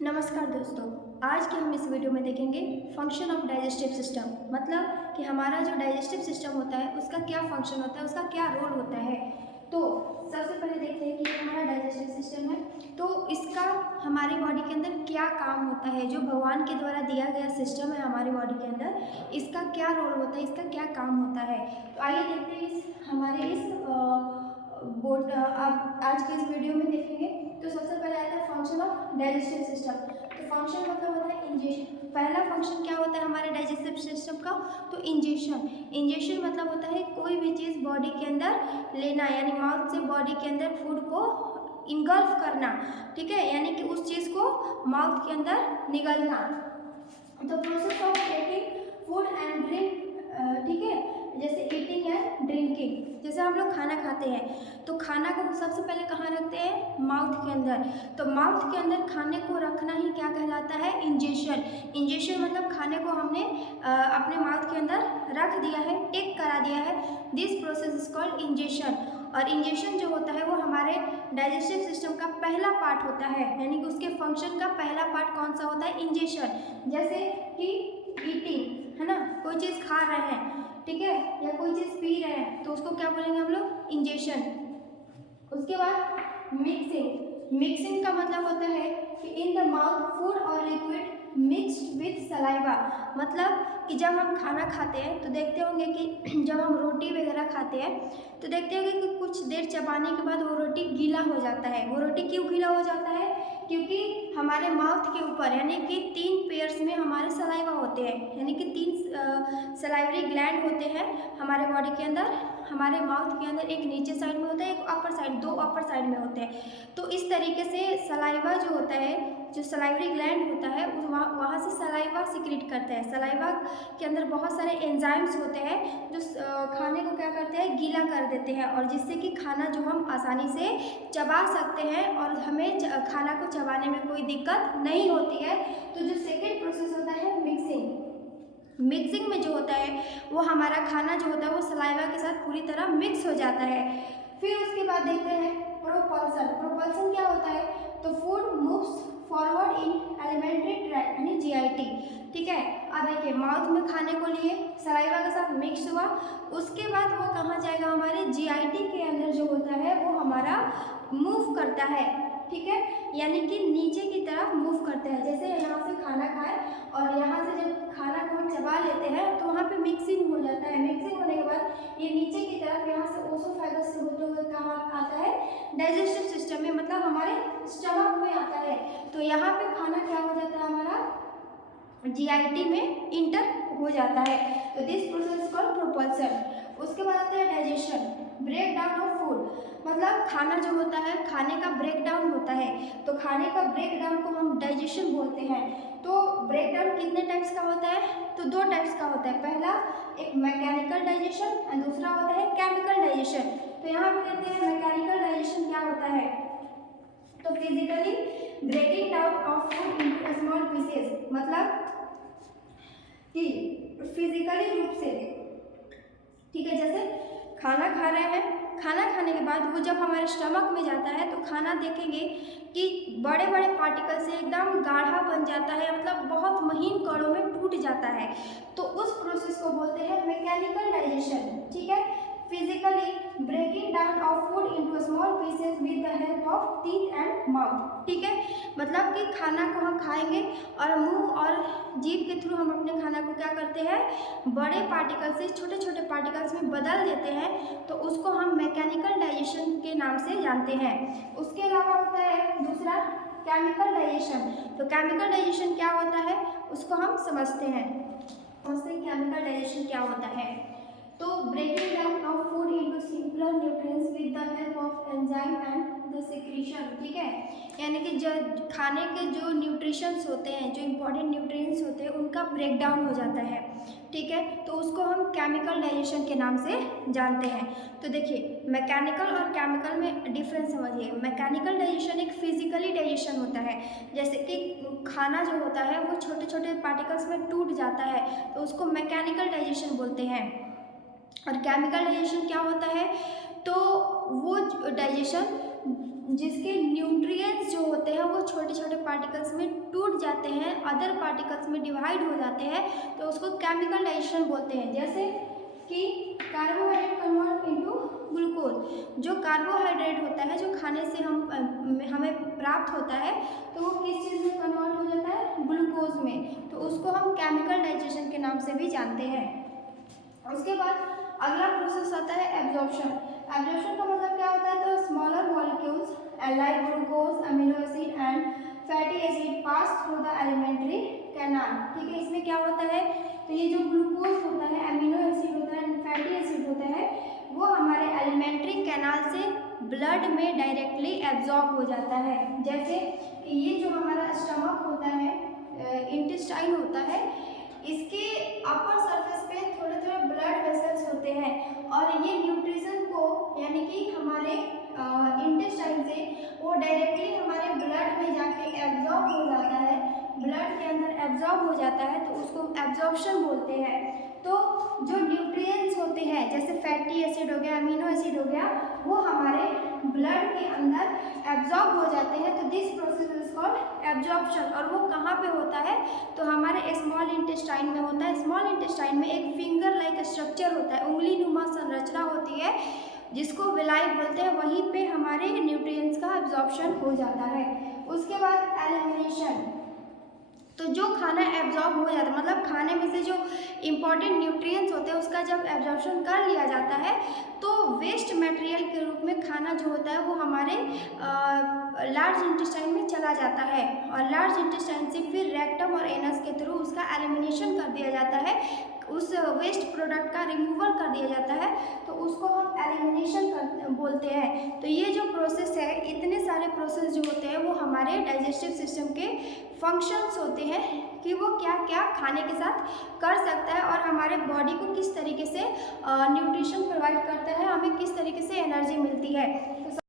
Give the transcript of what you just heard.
नमस्कार दोस्तों। आज के हम इस वीडियो में देखेंगे फंक्शन ऑफ डाइजेस्टिव सिस्टम। मतलब कि हमारा जो डाइजेस्टिव सिस्टम होता है उसका क्या फंक्शन होता है, उसका क्या रोल होता है। तो सबसे पहले देखते हैं कि हमारा डाइजेस्टिव सिस्टम है तो इसका हमारी बॉडी के अंदर क्या काम होता है। जो भगवान के द्वारा दिया गया सिस्टम है हमारी बॉडी के अंदर, इसका क्या रोल होता है, इसका क्या काम होता है। तो आइए देखते हैं बोर्ड आप आज के इस वीडियो में देखेंगे। तो सबसे पहले आता है फंक्शन ऑफ डाइजेस्टिव सिस्टम। तो फंक्शन मतलब होता है इंजेशन। पहला फंक्शन क्या होता है हमारे डाइजेस्टिव सिस्टम का, तो इंजेशन। इंजेशन मतलब होता है कोई भी चीज़ बॉडी के अंदर लेना, यानी माउथ से बॉडी के अंदर फूड को इंगल्फ करना, ठीक है, यानी कि उस चीज़ को माउथ के अंदर निगलना। तो process of taking food and drink, ठीक है, जैसे ईटिंग एंड ड्रिंकिंग। जैसे हम लोग खाना खाते हैं तो खाना को सबसे पहले कहाँ रखते हैं, माउथ के अंदर। तो माउथ के अंदर खाने को रखना ही क्या कहलाता है, इंजेशन। इंजेशन मतलब खाने को हमने अपने माउथ के अंदर रख दिया है, टेक करा दिया है। This process is called ingestion. और इंजेशन जो होता है वो हमारे डाइजेस्टिव सिस्टम का पहला पार्ट होता है, यानी कि उसके फंक्शन का पहला पार्ट कौन सा होता है, इंजेशन। जैसे कि ईटिंग है ना, कोई चीज़ खा रहे हैं, ठीक है, या कोई चीज़ पी रहे हैं तो उसको क्या बोलेंगे हम लोग, इंजेशन। उसके बाद मिक्सिंग। मिक्सिंग का मतलब होता है कि इन द माउथ फूड और लिक्विड मिक्स्ड विथ सलाइवा। मतलब कि जब हम खाना खाते हैं तो देखते होंगे कि जब हम रोटी वगैरह खाते हैं तो देखते होंगे कि कुछ देर चबाने के बाद वो रोटी गीला हो जाता है। वो रोटी क्यों गीला हो जाता है, क्योंकि हमारे माउथ के ऊपर यानी कि 3 पेयर्स में हमारे सलाइवा होते हैं, यानी कि 3 सलाइवरी ग्लैंड होते हैं हमारे बॉडी के अंदर। हमारे माउथ के अंदर एक नीचे साइड में होता है, एक अपर साइड, 2 अपर साइड में होते हैं। तो इस तरीके से सलाइवा जो होता है, जो सलाइवरी ग्लैंड होता है वहाँ से सलाइवा सिक्रीट करता है। सलाइवा के अंदर बहुत सारे एंजाइम्स होते हैं जो खाने को क्या करते हैं, गीला कर देते हैं, और जिससे कि खाना जो हम आसानी से चबा सकते हैं और हमें खाना को चबाने में कोई दिक्कत नहीं होती है। तो जो सेकेंड प्रोसेस होता है मिक्सिंग। मिक्सिंग में जो होता है वो हमारा खाना जो होता है वो सलाइवा के साथ पूरी तरह मिक्स हो जाता है। फिर उसके बाद देखते हैं प्रोपल्सन। प्रोपल्सन क्या होता है, तो food moves forward in alimentary tract यानी जीआईटी, ठीक है। अब देखिए माउथ में खाने को लिए सलाइवा के साथ मिक्स हुआ, उसके बाद वो कहाँ जाएगा, हमारे जीआईटी के अंदर जो होता है वो हमारा मूव करता है, ठीक है, यानी कि नीचे की तरफ मूव करते हैं। जैसे यहाँ से खाना खाए और यहाँ से जब खाना को हम चबा लेते हैं तो वहाँ पे मिक्सिंग हो जाता है। मिक्सिंग होने के बाद ये नीचे की तरफ यहाँ से ओसोफेगस से होते हुए कहाँ आता है, डाइजेस्टिव सिस्टम में, मतलब हमारे स्टमक में आता है। तो यहाँ पे खाना क्या हो जाता है, हमारा जीआईटी में इंटर हो जाता है। तो दिस प्रोसेस कॉल्ड प्रोपल्सन। उसके बाद आता है digestion, break down of food. मतलब खाना जो होता है, खाने का ब्रेक डाउन होता है। तो खाने का ब्रेक डाउन को हम डाइजेशन बोलते हैं। तो ब्रेक डाउन कितने टाइप्स का होता है, तो 2 टाइप्स का होता है। पहला एक मैकेनिकल डाइजेशन और दूसरा होता है केमिकल डाइजेशन। तो यहाँ पे कहते हैं मैकेनिकल डाइजेशन क्या होता है, तो physically breaking down of food into small pieces. मतलब कि फिजिकली रूप से, ठीक है, जैसे खाना खा रहे हैं, खाना खाने के बाद वो जब हमारे स्टमक में जाता है तो खाना देखेंगे कि बड़े बड़े पार्टिकल से एकदम गाढ़ा बन जाता है, मतलब बहुत महीन कणों में टूट जाता है। तो उस प्रोसेस को बोलते हैं मैकेनिकल डाइजेशन, ठीक है। Physically breaking down of food into small pieces with the help of teeth and mouth, ठीक है। मतलब कि खाना को हम खाएंगे और मुंह और जीभ के थ्रू हम अपने खाना को क्या करते हैं, बड़े पार्टिकल से छोटे छोटे पार्टिकल्स में बदल देते हैं। तो उसको हम मैकेनिकल डाइजेशन के नाम से जानते हैं। उसके अलावा होता है दूसरा केमिकल डाइजेशन। तो केमिकल डाइजेशन क्या होता है उसको हम समझते हैं। उससे केमिकल डाइजेशन क्या होता है, तो breaking down of food into simpler nutrients with the help of enzyme and the secretion, ठीक है। यानी कि जो खाने के जो न्यूट्रिशंस होते हैं, जो इंपॉर्टेंट न्यूट्रिएंट्स होते हैं, उनका ब्रेक डाउन हो जाता है, ठीक है। तो उसको हम केमिकल डाइजेशन के नाम से जानते हैं। तो देखिए मैकेनिकल और केमिकल में डिफरेंस समझिए। मैकेनिकल डाइजेशन एक फिजिकली डाइजेशन होता है, जैसे कि खाना जो होता है वो छोटे छोटे पार्टिकल्स में टूट जाता है तो उसको मैकेनिकल डाइजेशन बोलते हैं। और केमिकल डाइजेशन क्या होता है, तो वो डाइजेशन जिसके न्यूट्रिएंट्स जो होते हैं वो छोटे छोटे पार्टिकल्स में टूट जाते हैं, अदर पार्टिकल्स में डिवाइड हो जाते हैं, तो उसको केमिकल डाइजेशन बोलते हैं। जैसे कि कार्बोहाइड्रेट कन्वर्ट इनटू ग्लूकोज, जो कार्बोहाइड्रेट होता है जो खाने से हमें प्राप्त होता है, तो वो किस चीज़ में कन्वर्ट हो जाता है, ग्लूकोज में, तो उसको हम केमिकल डाइजेशन के नाम से भी जानते हैं। उसके बाद अगला प्रोसेस आता है एब्जॉर्प्शन। एब्जॉर्प्शन का मतलब क्या होता है, तो smaller molecules like glucose, amino acid and fatty acid pass through the alimentary canal. ठीक है, इसमें क्या होता है, तो ये जो ग्लूकोज होता है, अमीनो एसिड होता है, फैटी एसिड होता है, वो हमारे एलिमेंट्री कैनाल से ब्लड में डायरेक्टली एब्जॉर्ब हो जाता है। जैसे ये जो हमारा स्टमक होता है, इंटेस्टाइन होता है, इसके अपर सरफेस पे थोड़े थोड़े ब्लड वेसल्स होते हैं, और ये न्यूट्रिशन को यानी कि हमारे इंटेस्टाइन से वो डायरेक्टली हमारे ब्लड में जाके एब्जॉर्ब हो जाता है, ब्लड के अंदर एब्जॉर्ब हो जाता है, तो उसको एब्जॉर्प्शन बोलते हैं। तो जो न्यूट्रिएंट्स होते हैं जैसे फैटी एसिड हो गया, अमीनो एसिड हो गया, वो हमारे ब्लड के अंदर एब्जॉर्ब हो जाते हैं, तो this process is called absorption. और वो कहाँ पे होता है, तो हमारे स्मॉल इंटेस्टाइन में होता है। स्मॉल इंटेस्टाइन में एक फिंगर लाइक स्ट्रक्चर होता है, उंगली नुमा संरचना होती है, जिसको विलाई बोलते हैं, वहीं पे हमारे न्यूट्रिएंट्स का एब्जॉर्प्शन हो जाता है। उसके बाद एलिमिनेशन, तो जो खाना एब्जॉर्ब हो जाता है, मतलब खाने में से जो इम्पॉर्टेंट न्यूट्रिएंट्स होते हैं उसका जब एब्जॉर्प्शन कर लिया जाता है, तो वेस्ट मटेरियल के रूप में खाना जो होता है वो हमारे लार्ज इंटेस्टाइन में चला जाता है, और लार्ज इंटेस्टाइन से फिर रेक्टम और एनस के थ्रू उसका एलिमिनेशन कर दिया जाता है, उस वेस्ट प्रोडक्ट का रिमूवल कर दिया जाता है, तो उसको हम एलिमिनेशन बोलते हैं। तो ये जो प्रोसेस है, इतने सारे प्रोसेस जो होते हैं वो हमारे डाइजेस्टिव सिस्टम के फंक्शंस होते हैं कि वो क्या क्या खाने के साथ कर सकता है, और हमारे बॉडी को किस तरीके से न्यूट्रिशन प्रोवाइड करता है, हमें किस तरीके से एनर्जी मिलती है। तो